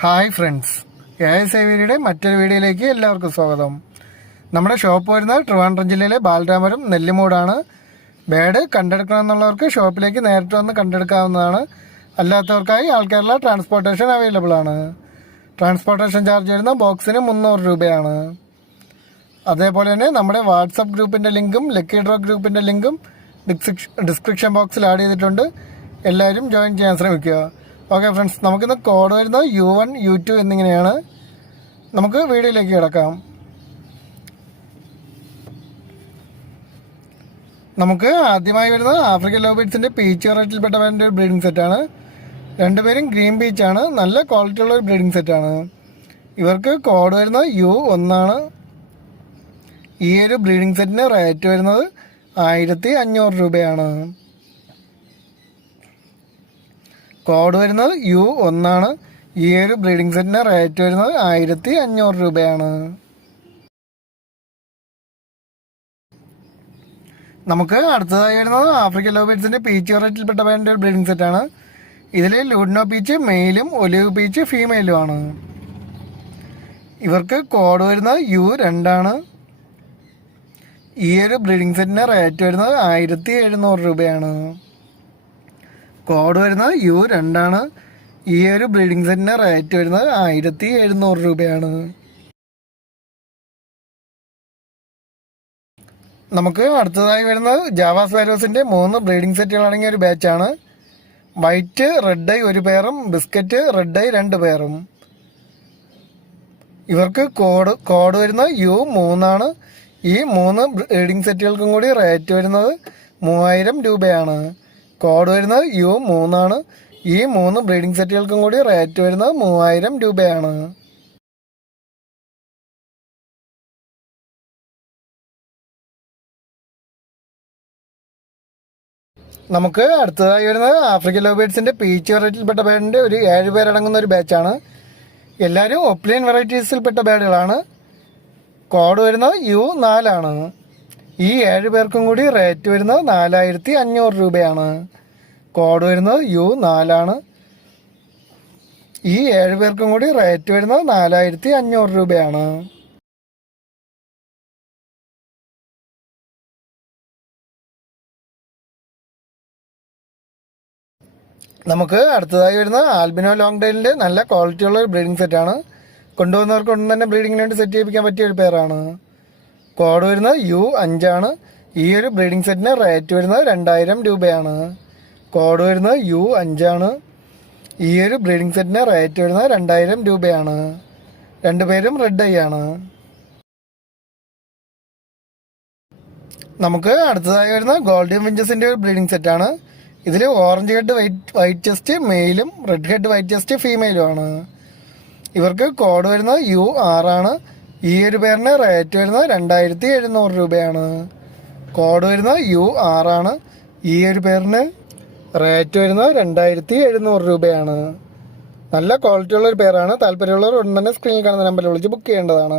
Hi friends A S I മറ്റൊരു വീഡിയോയിലേക്ക് എല്ലാവർക്കും സ്വാഗതം. നമ്മുടെ ഷോപ്പ് വരുന്നത് ട്രിവാൻഡ്രം ജില്ലയിലെ ബാലരാമരം നെല്ലിമൂടാണ്. ബേഡ് കണ്ടെടുക്കണമെന്നുള്ളവർക്ക് ഷോപ്പിലേക്ക് നേരിട്ട് വന്ന് കണ്ടെടുക്കാവുന്നതാണ്. അല്ലാത്തവർക്കായി ആൾക്കാരുള്ള ട്രാൻസ്പോർട്ടേഷൻ അവൈലബിൾ ആണ്. ട്രാൻസ്പോർട്ടേഷൻ ചാർജ് വരുന്ന ബോക്സിന് മുന്നൂറ് രൂപയാണ്. അതേപോലെ തന്നെ നമ്മുടെ വാട്സപ്പ് ഗ്രൂപ്പിന്റെ ലിങ്കും ലക്കി ഡ്രോ ഗ്രൂപ്പിന്റെ ലിങ്കും ഡിസ്ക്രിപ്ഷൻ ബോക്സിൽ ആഡ് ചെയ്തിട്ടുണ്ട്. എല്ലാവരും ജോയിൻ ചെയ്യാൻ ശ്രമിക്കുക. ഓക്കെ ഫ്രണ്ട്സ് നമുക്കിന്ന് കോഡ് വരുന്നത് യു വൺ യു ടു എന്നിങ്ങനെയാണ്. നമുക്ക് വീഡിയോയിലേക്ക് കിടക്കാം. നമുക്ക് ആദ്യമായി വരുന്നത് ആഫ്രിക്കൻ ലോബിറ്റ്സിന്റെ പീച്ച് വെറൈറ്റിയിൽപ്പെട്ട ഒരു ബ്രീഡിംഗ് സെറ്റാണ് രണ്ടുപേരും ഗ്രീൻ പീച്ചാണ് നല്ല ക്വാളിറ്റി ഉള്ള ഒരു ബ്രീഡിംഗ് സെറ്റാണ് ഇവർക്ക് കോഡ് വരുന്നത് യു ഒന്നാണ് ഈ ഒരു ബ്രീഡിംഗ് സെറ്റിന് റേറ്റ് വരുന്നത് ആയിരത്തി അഞ്ഞൂറ് രൂപയാണ്. കോഡ് വരുന്നത് യു ഒന്നാണ്. ഈ ഒരു ബ്രീഡിംഗ് സെറ്റിന്റെ റേറ്റ് വരുന്നത് ആയിരത്തി അഞ്ഞൂറ് രൂപയാണ്. നമുക്ക് അടുത്തതായി വരുന്നത് ആഫ്രിക്കൻ ലോബേറ്റ്സിന്റെ പീച്ച് വെറൈറ്റിയിൽപ്പെട്ട വേണ്ട ഒരു ബ്രീഡിംഗ് സെറ്റാണ് ഇതിൽ ലൂഡിനോ പീച്ച് മെയിലും ഒലിവ് പീച്ച് ഫീമെയിലുമാണ്. ഇവർക്ക് കോഡ് വരുന്നത് യു രണ്ടാണ്. ഈ ഒരു ബ്രീഡിംഗ് സെറ്റിന്റെ റേറ്റ് വരുന്നത് ആയിരത്തി എഴുന്നൂറ് രൂപയാണ്. കോഡ് വരുന്നത് യു രണ്ടാണ്. ഈ ഒരു ബ്രീഡിംഗ് സെറ്റിന് റേറ്റ് വരുന്നത് ആയിരത്തി എഴുന്നൂറ് രൂപയാണ്. നമുക്ക് അടുത്തതായി വരുന്നത് ജാവാ സ്പാരോസിന്റെ മൂന്ന് ബ്രീഡിംഗ് സെറ്റുകൾ അടങ്ങിയ ഒരു ബാച്ചാണ് വൈറ്റ് റെഡ് ഐ ഒരു പേറും ബിസ്ക്കറ്റ് റെഡ് ഐ രണ്ട് പേറും ഇവർക്ക് കോഡ് കോഡ് വരുന്നത് യു മൂന്നാണ്. ഈ മൂന്ന് ബ്രീഡിംഗ് സെറ്റുകൾക്കും കൂടി റേറ്റ് വരുന്നത് മൂവായിരം രൂപയാണ്. കോഡ് വരുന്നത് യു മൂന്നാണ്. ഈ മൂന്ന് ബ്രീഡിംഗ് സെറ്റുകൾക്കും കൂടി റേറ്റ് വരുന്നത് മൂവായിരം രൂപയാണ്. നമുക്ക് അടുത്തതായി വരുന്നത് ആഫ്രിക്കൻ ലോബേഡ്സിന്റെ പീച്ച് വെറൈറ്റിയിൽപ്പെട്ട ബേഡിന്റെ ഒരു ഏഴ് പേരടങ്ങുന്ന ഒരു ബാച്ചാണ് എല്ലാവരും ഒപ്ലിയൻ വെറൈറ്റീസിൽപ്പെട്ട ബേഡുകളാണ്. കോഡ് വരുന്നത് യു നാലാണ്. ഈ ഏഴ് പേർക്കും കൂടി റേറ്റ് വരുന്നത് നാലായിരത്തി അഞ്ഞൂറ് രൂപയാണ്. കോഡ് വരുന്നത് യു നാലാണ്. ഈ ഏഴ് പേർക്കും കൂടി റേറ്റ് വരുന്നത് നാലായിരത്തി അഞ്ഞൂറ് രൂപയാണ്. നമുക്ക് അടുത്തതായി വരുന്ന ആൽബിനോ ലോങ് ഡെയിലിന്റെ നല്ല ക്വാളിറ്റിയുള്ള ഒരു ബ്രീഡിംഗ് സെറ്റാണ് കൊണ്ടുവന്നവർക്ക് തന്നെ ബ്രീഡിങ്ങിന് വേണ്ടി സെറ്റ് ചെയ്യിപ്പിക്കാൻ പറ്റിയ ഒരു പേരാണ് കോഡ് വരുന്നത് യു അഞ്ചാണ്. ഈ ഒരു ബ്രീഡിംഗ് സെറ്റിന് റേറ്റ് വരുന്നത് രണ്ടായിരം രൂപയാണ്. കോഡ് വരുന്നത് യു അഞ്ചാണ്. ഈ ഒരു ബ്രീഡിംഗ് സെറ്റിന് റേറ്റ് വരുന്നത് രണ്ടായിരം രൂപയാണ്. രണ്ടുപേരും റെഡ് ഐ ആണ്. നമുക്ക് അടുത്തതായി വരുന്ന ഗോൾഡൻ വിഞ്ചസിന്റെ ഒരു ബ്രീഡിംഗ് സെറ്റാണ് ഇതിൽ orange head white white chest മെയിലും റെഡ് ഹെഡ് വൈറ്റ് ചെസ്റ്റ് ഫീമെയിലും ആണ്. ഇവർക്ക് കോഡ് വരുന്നത് യു ആറാണ്. ഈ ഒരു പേരിന് റേറ്റ് വരുന്നത് രണ്ടായിരത്തി എഴുന്നൂറ് രൂപയാണ്. കോഡ് വരുന്നത് യു ആർ ആണ്. ഈ ഒരു പേരിന് റേറ്റ് വരുന്നത് രണ്ടായിരത്തി എഴുന്നൂറ് രൂപയാണ്. നല്ല ക്വാളിറ്റി ഉള്ള ഒരു പേരാണ്. താല്പര്യമുള്ളവർ ഉടൻ തന്നെ സ്ക്രീനിൽ കാണുന്ന നമ്പറിൽ വിളിച്ച് ബുക്ക് ചെയ്യേണ്ടതാണ്.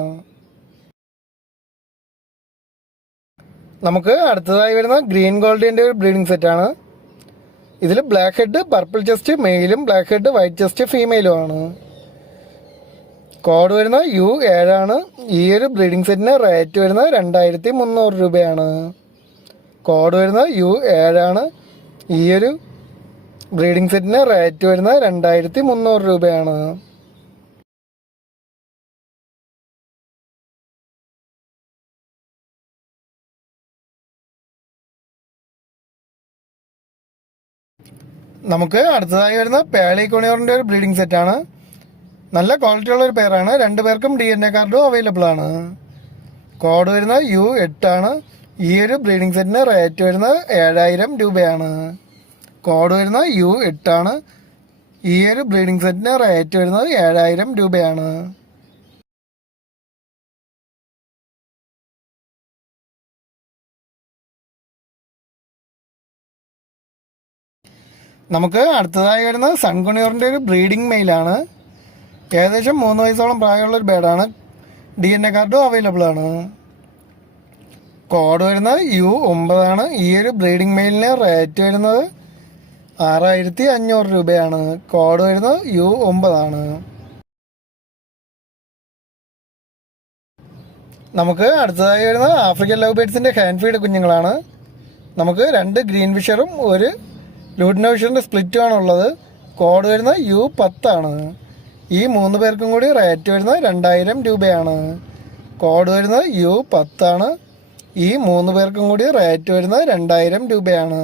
നമുക്ക് അടുത്തതായി വരുന്ന ഗ്രീൻ ഗോൾഡിന്റെ ഒരു ബ്രീഡിംഗ് സെറ്റാണ് ഇതിൽ ബ്ലാക്ക് ഹെഡ് പർപ്പിൾ ചെസ്റ്റ് മെയിലും ബ്ലാക്ക് ഹെഡ് വൈറ്റ് ചെസ്റ്റ് ഫീമെയിലും ആണ്. കോഡ് വരുന്ന യു ഏഴാണ്. ഈ ഒരു ബ്രീഡിംഗ് സെറ്റിന് റേറ്റ് വരുന്നത് രണ്ടായിരത്തി മുന്നൂറ് രൂപയാണ്. കോഡ് വരുന്ന യു ഏഴാണ്. ഈ ഒരു ബ്രീഡിംഗ് സെറ്റിന് റേറ്റ് വരുന്നത് രണ്ടായിരത്തി മുന്നൂറ് രൂപയാണ്. നമുക്ക് അടുത്തതായി വരുന്ന പേളി കുണിയോറിന്റെ ഒരു ബ്രീഡിംഗ് സെറ്റാണ് നല്ല ക്വാളിറ്റി ഉള്ള ഒരു പേരാണ് രണ്ടു പേർക്കും ഡി എൻ എ കാർഡും അവൈലബിൾ ആണ്. കോഡ് വരുന്നത് യു എട്ടാണ്. ഈ ഒരു ബ്രീഡിംഗ് സെറ്റിന് റേറ്റ് വരുന്നത് ഏഴായിരം രൂപയാണ്. കോഡ് വരുന്നത് യു എട്ടാണ്. ഈ ഒരു ബ്രീഡിംഗ് സെറ്റിന് റേറ്റ് വരുന്നത് ഏഴായിരം രൂപയാണ്. നമുക്ക് അടുത്തതായി വരുന്നത് സൺകുണിയൂറിന്റെ ഒരു ബ്രീഡിംഗ് മെയിലാണ് ഏകദേശം മൂന്ന് വയസ്സോളം പ്രായമുള്ള ഒരു ബേഡാണ്. ഡി എൻ എ കാർഡും അവൈലബിൾ ആണ്. കോഡ് വരുന്നത് യു ഒമ്പതാണ്. ഈ ഒരു ബ്രീഡിംഗ് മെയിലിന് റേറ്റ് വരുന്നത് ആറായിരത്തി അഞ്ഞൂറ് രൂപയാണ്. കോഡ് വരുന്നത് യു ഒമ്പതാണ്. നമുക്ക് അടുത്തതായി വരുന്ന ആഫ്രിക്കൻ ലവ് ബേഡ്സിന്റെ ഹാൻഡ് ഫീഡ് കുഞ്ഞുങ്ങളാണ്. നമുക്ക് രണ്ട് ഗ്രീൻ ഫിഷറും ഒരു ലൂഡിന ഫിഷറിന്റെ സ്പ്ലിറ്റുമാണ് ഉള്ളത്. കോഡ് വരുന്നത് യു പത്താണ്. ഈ മൂന്ന് പേർക്കും കൂടി റേറ്റ് വരുന്നത് രണ്ടായിരം രൂപയാണ്. കോഡ് വരുന്നത് യു പത്താണ്. ഈ മൂന്ന് പേർക്കും കൂടി റേറ്റ് വരുന്നത് രണ്ടായിരം രൂപയാണ്.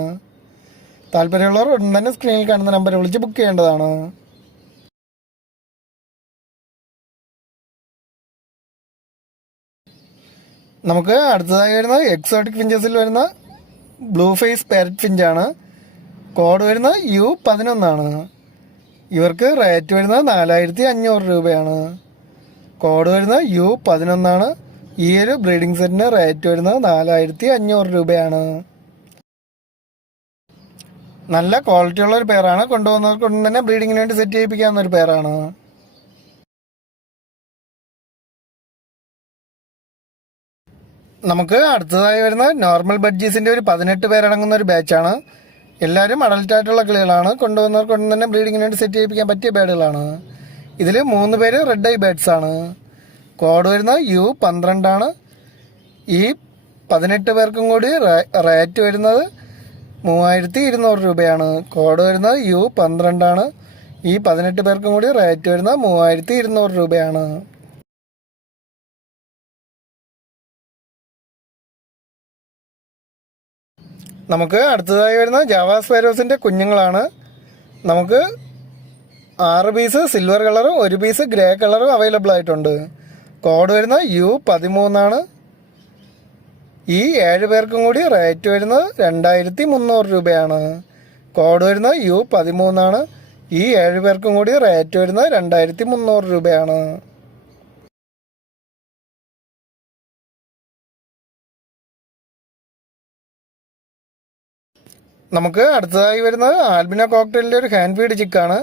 താല്പര്യമുള്ളവർ ഉടൻ തന്നെ സ്ക്രീനിൽ കാണുന്ന നമ്പർ വിളിച്ച് ബുക്ക് ചെയ്യേണ്ടതാണ്. നമുക്ക് അടുത്തതായി വരുന്നത് എക്സോട്ടിക് ഫിഞ്ചസിൽ വരുന്ന ബ്ലൂ ഫേസ് പാരറ്റ് ഫിഞ്ചാണ് കോഡ് വരുന്നത് യു പതിനൊന്നാണ്. ഇവർക്ക് റേറ്റ് വരുന്നത് നാലായിരത്തി അഞ്ഞൂറ് രൂപയാണ്. കോഡ് വരുന്നത് യു പതിനൊന്നാണ്. ഈ ഒരു ബ്രീഡിംഗ് സെറ്റിന് റേറ്റ് വരുന്നത് നാലായിരത്തി അഞ്ഞൂറ് രൂപയാണ്. നല്ല ക്വാളിറ്റി ഉള്ള ഒരു പേരാണ് കൊണ്ടുപോകുന്നവർക്ക് ഉടൻ തന്നെ ബ്രീഡിങ്ങിന് വേണ്ടി സെറ്റ് ചെയ്യിപ്പിക്കാവുന്ന ഒരു പേരാണ് നമുക്ക് അടുത്തതായി വരുന്ന നോർമൽ ബഡ്ജീസിന്റെ ഒരു പതിനെട്ട് പേരടങ്ങുന്ന ഒരു ബാച്ചാണ് എല്ലാവരും അഡൽട്ടായിട്ടുള്ള കിളികളാണ്. കൊണ്ടുവന്നവർ കൊണ്ട് തന്നെ ബ്രീഡിങ്ങിന് വേണ്ടി സെറ്റ് ചെയ്യിപ്പിക്കാൻ പറ്റിയ ബേഡുകളാണ് ഇതിൽ മൂന്ന് പേര് റെഡ് ഐ ബേഡ്സ് ആണ്. കോഡ് വരുന്നത് യു പന്ത്രണ്ടാണ്. ഈ പതിനെട്ട് പേർക്കും കൂടി റേറ്റ് വരുന്നത് മൂവായിരത്തി ഇരുന്നൂറ് രൂപയാണ്. കോഡ് വരുന്നത് യു പന്ത്രണ്ടാണ്. ഈ പതിനെട്ട് പേർക്കും കൂടി റേറ്റ് വരുന്നത് മൂവായിരത്തി ഇരുന്നൂറ് രൂപയാണ്. നമുക്ക് അടുത്തതായി വരുന്ന ജാവാ സ്പൈരോസിന്റെ കുഞ്ഞുങ്ങളാണ്. നമുക്ക് ആറ് പീസ് സിൽവർ കളറും ഒരു പീസ് ഗ്രേ കളറും അവൈലബിൾ ആയിട്ടുണ്ട്. കോഡ് വരുന്ന യു പതിമൂന്നാണ്. ഈ ഏഴ് പേർക്കും കൂടി റേറ്റ് വരുന്നത് രണ്ടായിരത്തി മുന്നൂറ് രൂപയാണ്. കോഡ് വരുന്ന യു പതിമൂന്നാണ്. ഈ ഏഴ് പേർക്കും കൂടി റേറ്റ് വരുന്നത് രണ്ടായിരത്തി മുന്നൂറ് രൂപയാണ്. നമുക്ക് അടുത്തതായി വരുന്നത് ആൽബിനോ കോക്ടെയിലിന്റെ ഒരു ഹാൻഡ് ഫീഡ് ചിക്കാണ്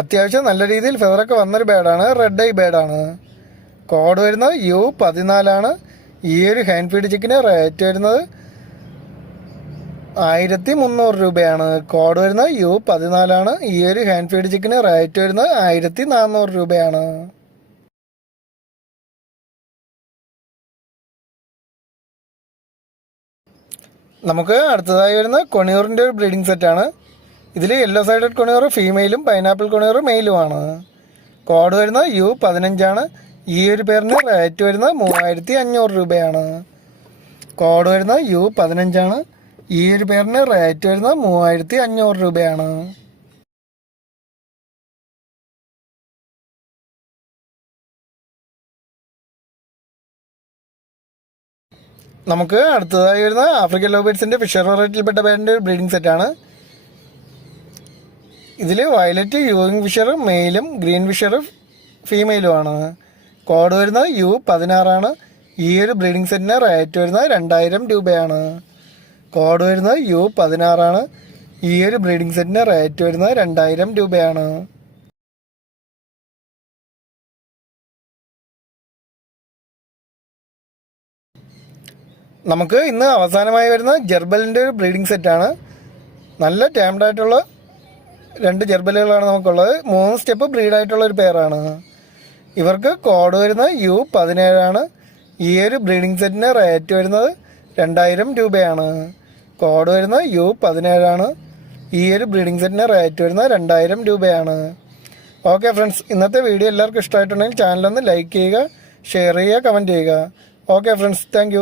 അത്യാവശ്യം നല്ല രീതിയിൽ ഫെദറൊക്കെ വന്നൊരു ബേഡാണ് റെഡ് ഐ ബേഡാണ് കോഡ് വരുന്നത് യു പതിനാലാണ് ഈ ഒരു ഹാൻഡ് ഫീഡ് ചിക്കിന് റേറ്റ് വരുന്നത് ആയിരത്തി മുന്നൂറ് രൂപയാണ്. കോഡ് വരുന്നത് യു പതിനാലാണ് ഈ ഒരു ഹാൻഡ് ഫീഡ് ചിക്കിന് റേറ്റ് വരുന്നത് ആയിരത്തി നാനൂറ് രൂപയാണ്. നമുക്ക് അടുത്തതായി വരുന്ന കൊണിയൂറിന്റെ ഒരു ബ്രീഡിംഗ് സെറ്റാണ് ഇതിൽ യെല്ലോ സൈഡഡ് കൊണിയൂർ ഫീമെയിലും പൈനാപ്പിൾ കൊണിയൂർ മെയിലുമാണ് കോഡ് വരുന്ന യു പതിനഞ്ചാണ്. ഈ ഒരു പേരിന് റേറ്റ് വരുന്നത് മൂവായിരത്തി അഞ്ഞൂറ് രൂപയാണ്. കോഡ് വരുന്ന യു പതിനഞ്ചാണ്. ഈ ഒരു പേരിന് റേറ്റ് വരുന്നത് മൂവായിരത്തി അഞ്ഞൂറ് രൂപയാണ്. നമുക്ക് അടുത്തതായി വരുന്ന ആഫ്രിക്കൻ ലോബേഡ്സിന്റെ ഫിഷർ വെറൈറ്റിയിൽപ്പെട്ട പേരിന്റെ ബ്രീഡിംഗ് സെറ്റാണ് ഇതിൽ വയലറ്റ് യുവിങ് ഫിഷർ മെയിലും ഗ്രീൻ ഫിഷർ ഫീമെയിലുമാണ് കോഡ് വരുന്നത് യു പതിനാറാണ്. ഈ ഒരു ബ്രീഡിംഗ് സെറ്റിന് റേറ്റ് വരുന്നത് രണ്ടായിരം രൂപയാണ്. കോഡ് വരുന്നത് യു പതിനാറാണ്. ഈ ഒരു ബ്രീഡിംഗ് സെറ്റിന് റേറ്റ് വരുന്നത് രണ്ടായിരം രൂപയാണ്. നമുക്ക് ഇന്ന് അവസാനമായി വരുന്ന ജെർബലിന്റെ ഒരു ബ്രീഡിംഗ് സെറ്റാണ് നല്ല ടാംഡായിട്ടുള്ള രണ്ട് ജെർബലുകളാണ് നമുക്കുള്ളത്. മൂന്ന് സ്റ്റെപ്പ് ബ്രീഡായിട്ടുള്ള ഒരു പെയറാണ് ഇവർക്ക് കോഡ് വരുന്നത് യു പതിനേഴാണ് ഈ ഒരു ബ്രീഡിംഗ് സെറ്റിന് റേറ്റ് വരുന്നത് രണ്ടായിരം രൂപയാണ്. കോഡ് വരുന്നത് യു പതിനേഴാണ് ഈ ഒരു ബ്രീഡിംഗ് സെറ്റിന് റേറ്റ് വരുന്നത് രണ്ടായിരം രൂപയാണ്. ഓക്കെ ഫ്രണ്ട്സ് ഇന്നത്തെ വീഡിയോ എല്ലാവർക്കും ഇഷ്ടമായിട്ടുണ്ടെങ്കിൽ ചാനലൊന്ന് ലൈക്ക് ചെയ്യുക ഷെയർ ചെയ്യുക കമന്റ് ചെയ്യുക. Okay friends thank